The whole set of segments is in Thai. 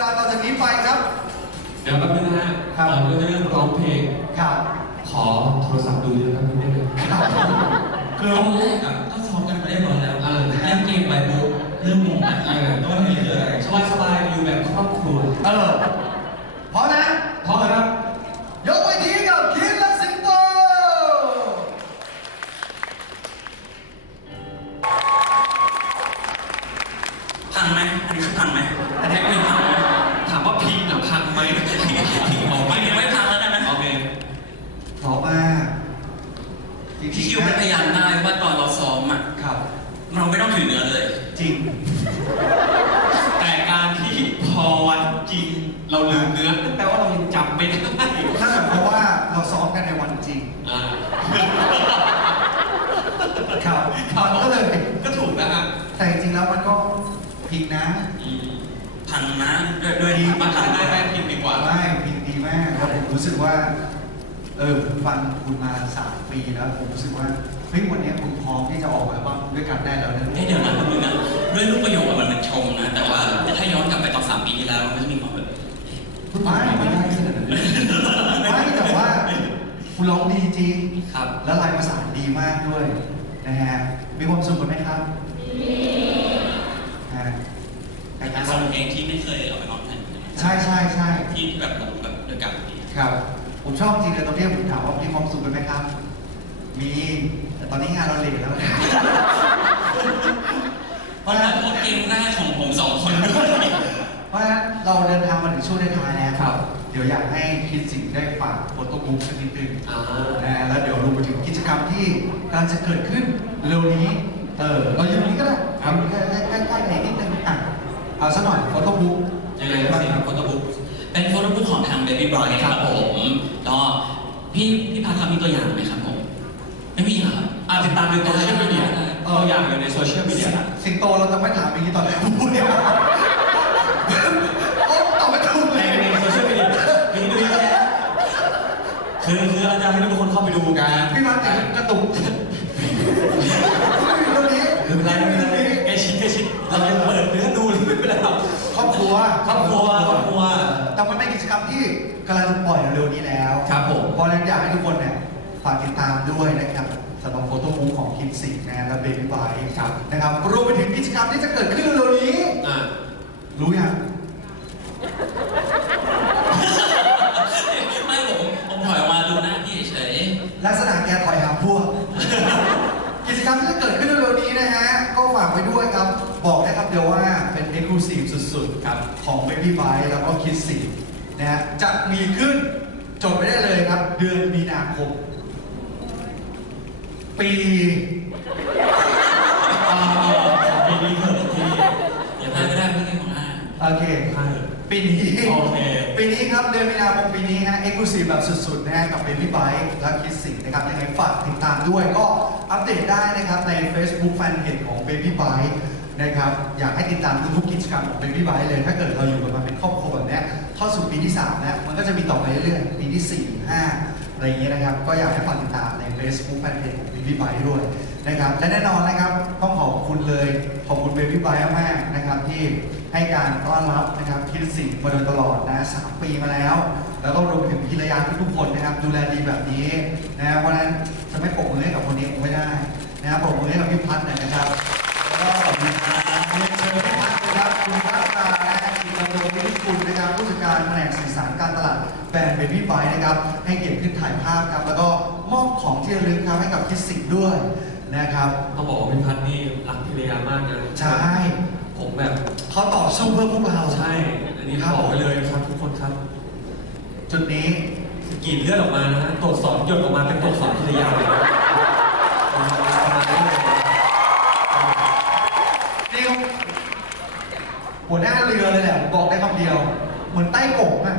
งานต่อจากนี้ไปครับ เดี๋ยวแป๊บนึงนะฮะครับก่อนที่จะเริ่มร้องเพลง ครับขอโทรศัพท์ดูด้วยครับนิดนึงครับคือตอนแรกอะก็ซ้อมกันมาเรียบร้อยแล้วเออเล่นเกมไปปุ๊บเริ่มงงอะเออว่ามีคืออะไรสบายสบายๆอยู่แบบครอบครัวเออพร้อมนะพร้อมนะครับ ยกไปทีกับคิดและสิงโต พังไหมอันนี้คือพังไหมอันนี้ไม่พังไหม ถามว่าพีหรือพังไหม บอกไม่ไม่พังแล้วกันนะ โอเค พร้อมมากจริงๆ พี่คิวเป็นพยานได้ว่าตอนเราซ้อมอะ ครับ เราไม่ต้องถือเนื้อเลย จริง แต่การที่พอวันจริงเราลืมเนื้อนั่นแปลว่าเรายังจำไม่ได้ นั่นหมายความว่าเราซ้อมกันในวันจริง อ่า ครับมันก็เลย ก็ถูกนะฮะ แต่จริงๆแล้วมันก็พิงนะ อืมพัง นะด้วยด้วยดีมามาพังทำได้ได้แม่ไหมพิมพ์ดีกว่าไม่พิงดีมากแล้วผมรู้สึกว่า เออผมฟังคุณมาสามปีแล้ว ผมรู้สึกว่าเฮ้ยวันนี้คุณพร้อมที่จะออกมาบ้างด้วยกันได้แล้วนะเอ้ยเดี๋ยวนะคุณนึงนะด้วยรูปประโยคอะมันเป็นชมนะ แต่ว่าถ้าย้อนกลับไปตอนสามปีที่แล้วมันก็จะมีความแบบไม่ไม่ได้ขนาดนั้นไม่แต่ว่าคุณร้องดีจริงครับแล้วลายภาษาดีมากด้วยนะฮะมีความสุขไหมครับฮะแต่ เป็นการสร้อองงเพลงที่ไม่เคยเอาไปร้องที่ไหนใช่ใช่ใช่ที่แบบเราแบบด้วยกันครับ ผมชอบจริงเลยตอนที่ผมถามว่ามีความสุขกันไหมครับ มี แต่ตอนนี้งานเราเลทแล้วนะเพเพราะราะฉะนั้นั้นนเกมแรกของผมสองคนด้วยเพราะฉะนั้นเราเดินทางมาถึงช่วงท้ายแล้วครับ เดี๋ยวอยากให้คิดสิ่งได้ฝากโฟโต้บุ๊กสักนิดนึงอ่านะแล้วเดี๋ยวรวมไปถึงกิจกรรมที่กำลังจะเกิดขึ้นเร็วนี้ เออเราอยู่ตรงนี้ก็ได้ทำใกล้ใกล้ใกล้ๆเพลงนิดนึงอะ เอาซะหน่อยโฟโต้บุ๊กยังไงบ้างครับโฟโต้บุ๊กเป็นโฟโต้บุ๊กของทาง Baby Boy ครับผมก็พี่พี่พักครับมีตัวอย่างไหมครับผมไม่มีเหรอครับอ่าติดตามในโซเชียลมีเดียตัวอย่างอยู่ในโซเชียลมีเดียสิงโตเราจะไม่ถามอย่างนี้ตอนแรกพูดเนี่ยโอ้ตอบไม่ถูก ใน เลย ในโซเชียลมีเดียมีดูแค่คือคือเราจะให้ทุกคนเข้าไปดูกัน พี่มาติดกระตุกตรงนี้ ไม่เป็นไรไม่เป็นไรแกชิดแกชิดเราจะเปิดเนื้อดูเลยไม่เป็นไรหรอก ครอบ ครัวครอบครัวครอบครัว แต่มันเป็นกิจกรรมที่กำลังจะปล่อยเร็วๆนี้แล้วครับผม เพราะฉะนั้นอยากให้ทุกคนเนี่ยฝากติดตามด้วยนะครับสำหรับโฟโต้บุ๊กของคิมสิงห์นะและเบบี้ไบครับนะครับรวมไปถึงกิจกรรมที่จะเกิดขึ้นเร็วๆนี้ อ่ารู้ยัง ไม่ผมผมถอยออกมาดูหน้าพี่เฉย ลักษณะแกถอยหาพวก กิจกรรมที่จะเกิดขึ้นเร็วๆนี้นะฮะ ก็ฝากไว้ด้วยครับ บอกได้ครับเดียวว่าเป็น Exclusive สุดๆ ครับ ของ Baby b y แล้วก็คิดสินะฮะจะมีขึ้นจดไว้ได้เลยครับ เดือนมีนาคม ปีอ่าปีนี้เถอะที่อย่าพลาดไม่ได้ไม่ได้ของหน้าโอเคใช่ปีนี้ โอเค ปีนี้ครับเดือนมีนาคมปีนี้ฮะ Exclusive แบบสุดๆนะฮะกับ Baby b y และคิดสินะครับยังไงฝากติดตามด้วยก็อัปเดตได้นะครับใน Facebook Fanpage ของ Baby b y นะครับอยากให้ติดตามทุกๆกิจกรรมของ Baby b y เลย ถ้าเกิดเราอยู่กันมาเป็นครอบครัวแบบเนี้ยเข้าสู่ปีที่ 3 แล้ว มันก็จะมีต่อไปเรื่อยๆปีที่ 4 5 อะไรอย่างเงี้ยนะครับ ก็อยากให้ฝากติดตามใน Facebook Fanpage ของ Baby b y ด้วยนะครับและแน่นอนนะครับต้องขอบคุณเลย ขอบคุณ Baby b y มากๆนะครับที่ให้การต้อนรับนะครับคิดสิ่งมาโดยตลอดนะสามปีมาแล้ว แล้วก็รวมถึงภรรยาทุกๆคนนะครับ ดูแลดีแบบนี้นะเพราะฉะนั้นจะไม่ปรบมือให้กับคนนี้คงไม่ได้นะครับปรบมือให้กับพี่พัฒน์หน่อยนะครับแล้วก็ และกิจโดวิทิคุณนะครับผู้จัดการแผนกสื่อสารการตลาดแบรนด์เบบี้ไบนะครับ ให้เกียรติขึ้นถ่ายภาพครับ แล้วก็มอบของที่ระลึกครับให้กับคิดสิ่งด้วยนะครับ ต้องบอกว่าพี่พัฒน์นี่รักภรรยามากนะใช่ ผมแบบเขาต่อสู้เพื่อพวกเราใช่ อันนี้บอกไว้เลยครับทุกคนครับ จุดนี้กรีดเลือดออกมานะฮะตรวจสอบหยดออกมาเป็นตรวจสอบภรรยาเลย หัวหน้าเรือเลยแหละผมบอกได้คำเดียว เหมือนใต้กงอะ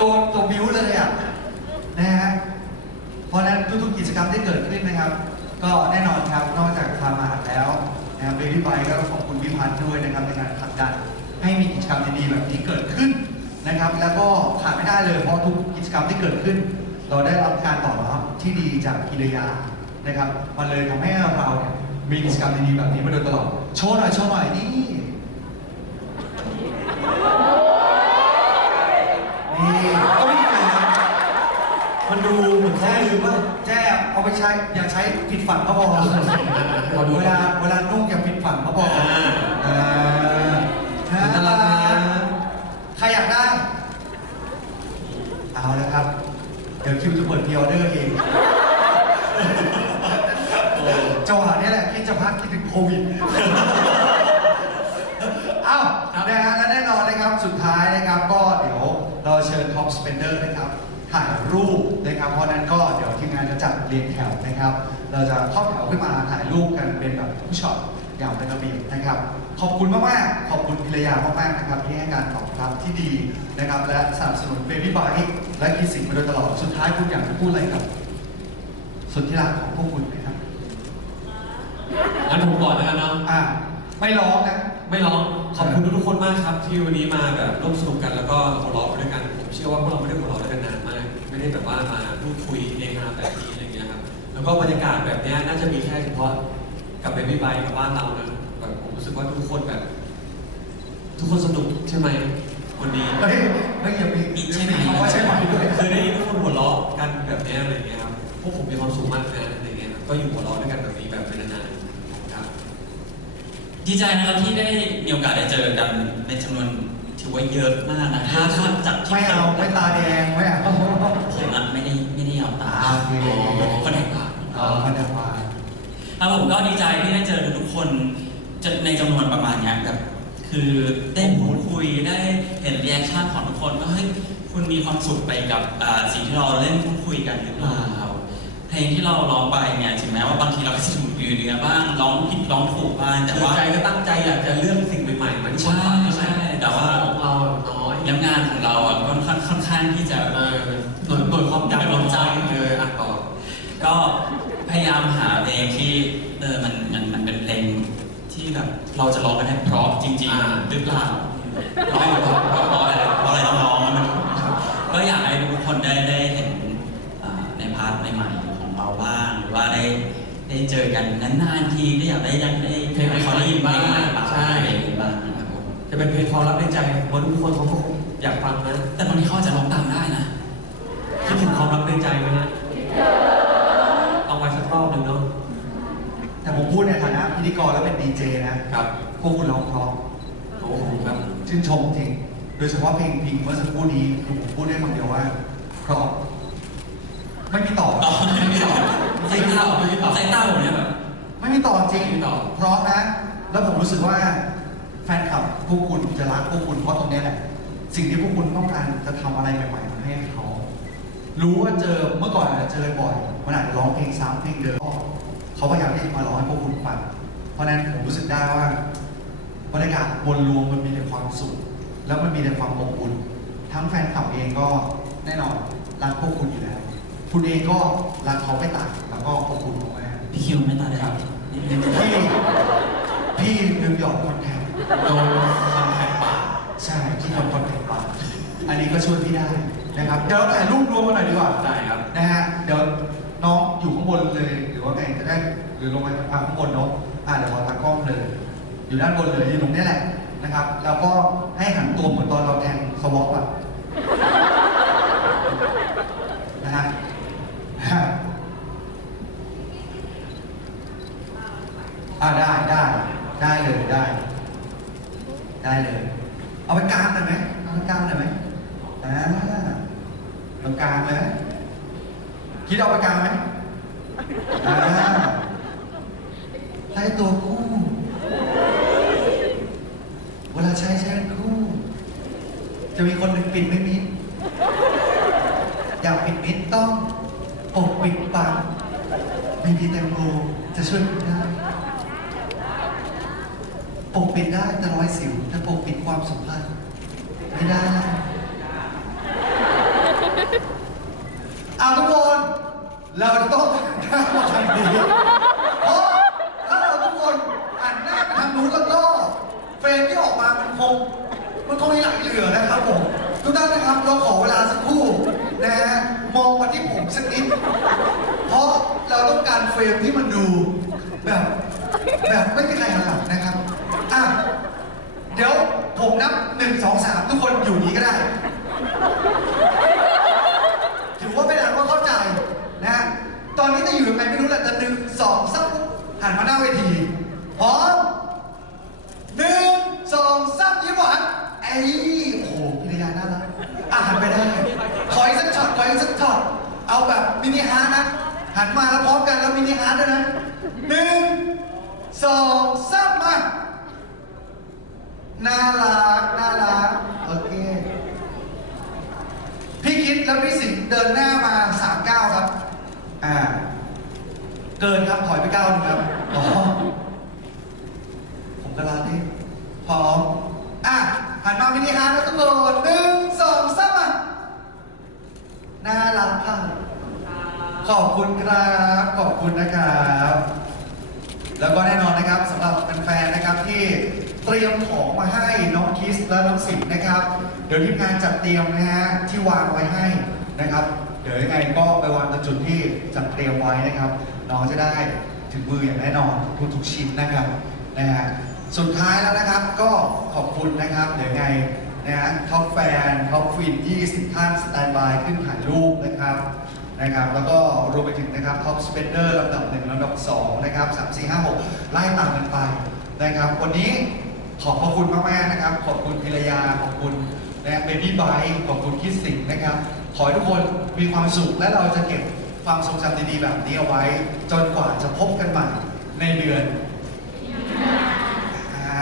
ตัวตัวบิวเลยอะนะฮะเพราะนั้นทุกๆกิจกรรมที่เกิดขึ้นนะครับ ก็แน่นอนครับนอกจากความอาหาแล้วนะครับเบบี้ไบก็ขอบคุณพี่พัฒน์ด้วยนะครับในการผลักดันให้มีกิจกรรมดีๆแบบนี้เกิดขึ้นนะครับ แล้วก็ขาดไม่ได้เลยเพราะทุกกิจกรรมที่เกิดขึ้น เราได้รับการตอบรับที่ดีจากกิริยานะครับ มันเลยทำให้เราเนี่ยมีกิจกรรมดีๆแบบนี้มาโดยตลอด โชว์หน่อยโชว์หน่อยนี่ ใช้อย่าใช้ผิดฝั่งก็พอเวลาเวลานุ่งอย่าผิดฝั่งก็พอเออฮะน่ารักนะ ใครอยากได้ เอาละครับ เดี๋ยวคิวจะเปิดพรีออเดอร์เองจังหวะนี้แหละคิดจะพักคิดถึงโควิดเอ้านะฮะและแน่นอนนะครับ สุดท้ายนะครับ ก็เดี๋ยวเราเชิญท็อปสเปนเดอร์นะครับ ถ่ายรูปนะครับ เพราะฉะนั้นก็เดี๋ยวทีมงานจะจัดเรียงแถวนะครับ เราจะเข้าแถวขึ้นมาถ่ายรูปกันเป็นแบบผู้ช็อตอย่างเป็นระเบียบนะครับ ขอบคุณมากๆ ขอบคุณพิรยามากๆนะครับที่ให้การตอบรับที่ดีนะครับ และสนับสนุนเบบี้บายและคิดสิ่งมาโดยตลอด สุดท้ายคุณอยากจะพูดอะไรกับสุดที่รักของพวกคุณไหมครับงั้นผมก่อนแล้วกันเนาะอ่าไม่ร้องนะ ไม่ร้อง ขอบคุณทุกๆคนมากครับ ที่วันนี้มาแบบร่วมสนุกกันแล้วก็หัวเราะไปด้วยกัน ผมเชื่อว่าพวกเราไม่ได้หัวเราะด้วยกันนานมาก ไม่ได้แบบว่ามาพูดคุยเฮฮาแบบนี้อะไรเงี้ยครับ แล้วก็บรรยากาศแบบเนี้ยน่าจะมีแค่เฉพาะกับเบบี้ไบกับบ้านเรานะแบบผมรู้สึกว่าทุกคนแบบ ทุกคนสนุกใช่ไหมวันนี้เฮ้ยไม่อย่ามีมีใช่ไหมคำว่าใช่ไหมด้วยเคยได้ยินทุกคนหัวเราะกันแบบเนี้ยอะไรเงี้ยครับพวกผมมีความสุขมากนะอะไรเงี้ยครับก็อยู่หัวเราะด้วยกันแบบนี้แบบเป็นนานๆครับ ดีใจนะครับที่ได้มีโอกาสได้เจอกันในจำนวน ถือว่าเยอะมากนะถ้าถ้าจากที่ไม่เอาไม่ตาแดงไม่เอาผมอะไม่ได้ไม่ได้เอาตาอ่าโอเคคนไหนปากเอาไม่ได้มาครับผมก็ดีใจที่ได้เจอทุกคนจะในจำนวนประมาณเนี้ยแบบคือได้พูดคุยได้เห็นรีแอคชั่นของทุกคนก็เฮ้ยคุณมีความสุขไปกับอ่าสิ่งที่เราเล่นพูดคุยกันหรือเปล่าเพลงที่เราร้องไปเนี่ยถึงแม้ว่าบางทีเราก็จะถูกอยู่เนื้อบ้างร้องผิดร้องถูกบ้างแต่แต่ว่าว่าใจก็ตั้งใจอยากจะเลือกสิ่งใหม่ๆมาที่ใช่คนฟังใช่แต่ว่าของเรา แบบน้อยแล้วงานของเราอะค่อนข้างค่อนข้างที่จะเออหน่วยหน่วยความจำเราใจเอออะต่อก็พยายามหาเพลงที่เออมันมันมันเป็นเพลงที่แบบเราจะร้องกันให้เพราะจริงอ่า ๆหรือเปล่าร้องเพราะเพราะเพราะอะไรเพราะอะไรต้องร้องแล้วมันก็อยากให้ทุกคนได้ได้เห็นอ่าในพาร์ทใหม่ๆของเราบ้างหรือว่าได้ได้เจอกันนานๆทีก็อยากได้ยังได้เพลงเขาได้ยินเพลงใหม่บ้างอะไรอย่างนี้บ้างนะครับผม จะเป็นเพลงความลับในใจเพราะทุกคนเขาก็คงอยากฟังนะ แต่บางทีเขาอาจจะร้องตามได้นะคิดถึงความลับในใจไหมฮะเอาไว้สักรอบหนึ่งเนาะแต่ผมพูดในฐานะพิธีกรและเป็นดีเจนะครับพวกคุณร้องเพราะโอ้โหครับชื่นชมจริง โดยเฉพาะเพลงพิงเมื่อสักครู่นี้คือผมพูดได้คำเดียวว่าเพราะไม่มีต่อต่อไม่มีต่อใส่เต้าใส่เต้าเนี่ยแบบไม่มีต่อจริงไม่มีต่อเพราะนะ แล้วผมรู้สึกว่า แฟนคลับพวกคุณจะรักพวกคุณเพราะตรงเนี้ยแหละ สิ่งที่พวกคุณต้องการจะทำอะไรใหม่ๆมาให้เขารู้ว่าเจอเมื่อก่อนอาจจะเจอบ่อยมันอาจจะร้องเพลงซ้ำเพลงเดิมเขาพยายามที่จะมาร้องให้พวกคุณฟังเพราะฉะนั้นผมรู้สึกได้ว่าบรรยากาศมวลรวมมันมีแต่ความสุข แล้วมันมีแต่ความอบอุ่นทั้งแฟนคลับเองก็แน่นอนรักพวกคุณอยู่แล้ว คุณเองก็รักเขาไม่ต่างแล้วก็ขอบคุณมากๆพี่คิวไม่ตาแดงนิดนึงพี่พี่ลืมหยอดคอนแทค โดนคอนแทคปากใช่ที่หยอดคอนแทคปากอันนี้ก็ช่วยพี่ได้นะครับ เดี๋ยวเราถ่ายรูปรวมกันหน่อยดีกว่าได้ครับ นะฮะ เดี๋ยวน้องอยู่ข้างบนเลย หรือว่าไงจะได้หรือลงไปทางข้างบนเนาะอ่าเดี๋ยวขอทางกล้องเลย อยู่ด้านบนเลยอยู่ตรงนี้แหละนะครับ แล้วก็ให้หันตัวเหมือนตอนเราแทงสวอปอะนะฮะอ่าได้ได้ได้เลยได้ ได้เลย เอาไปกลางหน่อยไหมเอาไปกลางหน่อยไหมอ่าตรงกลางเลยไหมคิดเอาไปกลางไหมอ่าให้ตัวคู่ เวลาใช้ใช้เป็นคู่ จะมีคนหนึ่งปิดไม่มิดอยากปิดมิดต้องปกปิดปากบีบีแตงโมจะช่วย ปกปิดได้แต่รอยสิวแต่ปกปิดความสัมพันธ์ไม่ได้เอาทุกคนเราต้องหน้ามาทางนี้เพราะถ้าเราทุกคนหันหน้าไปทางนู้นแล้วก็เฟรมที่ออกมามันคงมันคงมีหลายเหลือนะครับผมทุกท่านนะครับเราขอเวลาสักครู่นะฮะมองมาที่ผมสักนิดเพราะเราต้องการเฟรมที่มันดูแบบแบบไม่มีใครหันหลังนะครับ่ะ เดี๋ยวผมนับหนึ่งสองสามทุกคนอยู่นี้ก็ได้ ถือว่าเป็นอันว่าเข้าใจนะ ตอนนี้จะอยู่ยังไงไม่รู้แหละแต่หนึ่งสองสักหันมาหน้าเวทีพร้อมหนึ่งสองสามยิ้มหวานไอ้โหพิริยาน่ารักอ่านไปได้ ขออีกสักช็อตขออีกสักช็อตเอาแบบมินิฮาร์นะ หันมาแล้วพร้อมกันแล้วมินิฮาร์ด้วยนะหนึ่งสองสามมา น่ารักน่ารักโอเค พี่คิดและพี่สิงห์เดินหน้ามาสามเก้าครับ อ่า เกินครับถอยไปเก้าหนึงครับอ๋อผมกำลังนี่พร้อม อะหันมามินิฮาร์ทแล้วทุกคนหนึ่งสองสามอะน่ารักค่ะขอบคุณครับ ขอบคุณนะครับ แล้วก็แน่นอนนะครับสำหรับแฟนๆ รียมของมาให้น้องคิสและน้องสิงห์นะครับ เดี๋ยวทีมงานจัดเตรียมนะฮะที่วางไว้ให้นะครับ เดี๋ยวยังไงก็ไปวางตรงจุดที่จัดเตรียมไว้นะครับ น้องจะได้ถึงมืออย่างแน่นอนทุกๆชิ้นนะครับนะฮะสุดท้ายแล้วนะครับก็ขอบคุณนะครับเดี๋ยวยังไงนะฮะท็อปแฟนท็อปฟิน20 ท่านสแตนบายขึ้นถ่ายรูปนะครับนะครับแล้วก็รวมไปถึงนะครับท็อปสเปนเดอร์ลำดับหนึ่งลำดับสองนะครับสามสี่ห้าหกไล่ตามกันไปนะครับวันนี้ ขอบพระคุณมากๆนะครับ ขอบคุณพิรยา ขอบคุณนะเบบี้ไบขอบคุณคิดสิงนะครับ ขอให้ทุกคนมีความสุขและเราจะเก็บความทรงจำดีๆแบบนี้เอาไว้ จนกว่าจะพบกันใหม่ในเดือนอ่า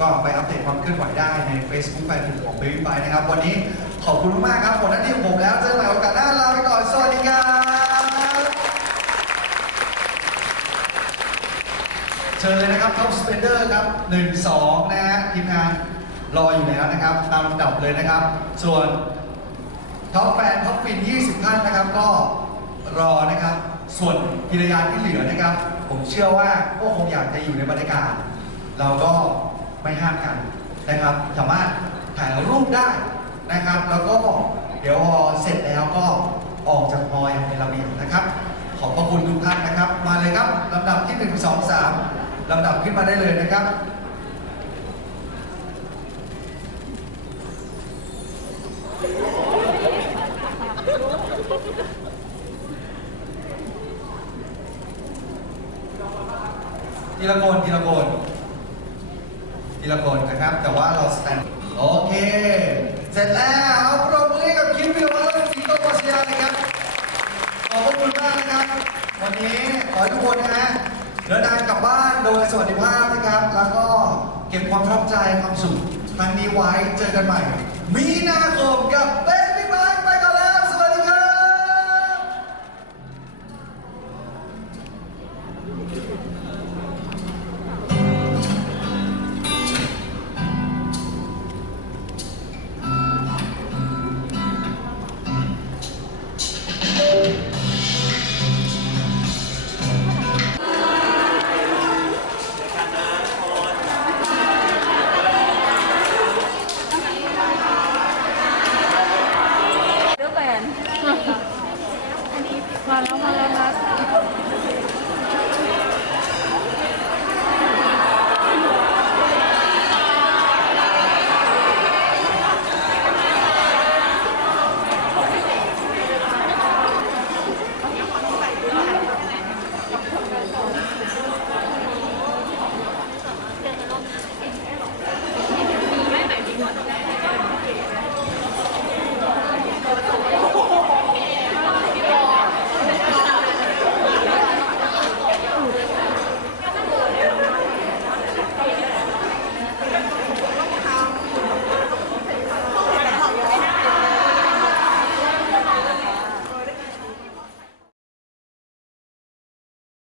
ก็ไปอัปเดตความเคลื่อนไหวได้ใน Facebook แฟนเพจของ Baby b y นะครับ วันนี้ขอบคุณมากๆครับหมหน้าที่ของผมแล้วเจอกันใหม่โอกาสหน้าลาไปก่อน สวัสดีครับ เชิญเลยนะครับท็อปสเปนเดอร์ครับ1 2นะฮะทีมงานรออยู่แล้วนะครับ ตามลำดับเลยนะครับ ส่วนท็อปแฟนท็อปฟิน 20 ท่านนะครับ ก็รอนะครับ ส่วนกิรยานที่เหลือนะครับ ผมเชื่อว่าก็คงอยากจะอยู่ในบรรยากาศ เราก็ไม่ห้ามกันนะครับ สามารถถ่ายรูปได้นะครับ แล้วก็เดี๋ยวพอเสร็จแล้วก็ออกจากฮออย่างเป็นระเบียบนะครับ ขอบพระคุณทุกท่านนะครับ มาเลยครับลำดับที่ 1 2 3 ลำดับขึ้นมาได้เลยนะครับ ทีละคนทีละคนทีละคนนะครับ แต่ว่าเราสแตนโอเค เสร็จแล้วเอาปรบมือให้กับคิมพิวและสิงโตปัสยานะครับ ขอบคุณมากนะครับ วันนี้ขอให้ทุกคนนะฮะ เดินทางกลับบ้านโดยสวัสดิภาพนะครับ แล้วก็เก็บความประทับใจความสุขครั้งนี้ไว้เจอกันใหม่ มีนาคมกับ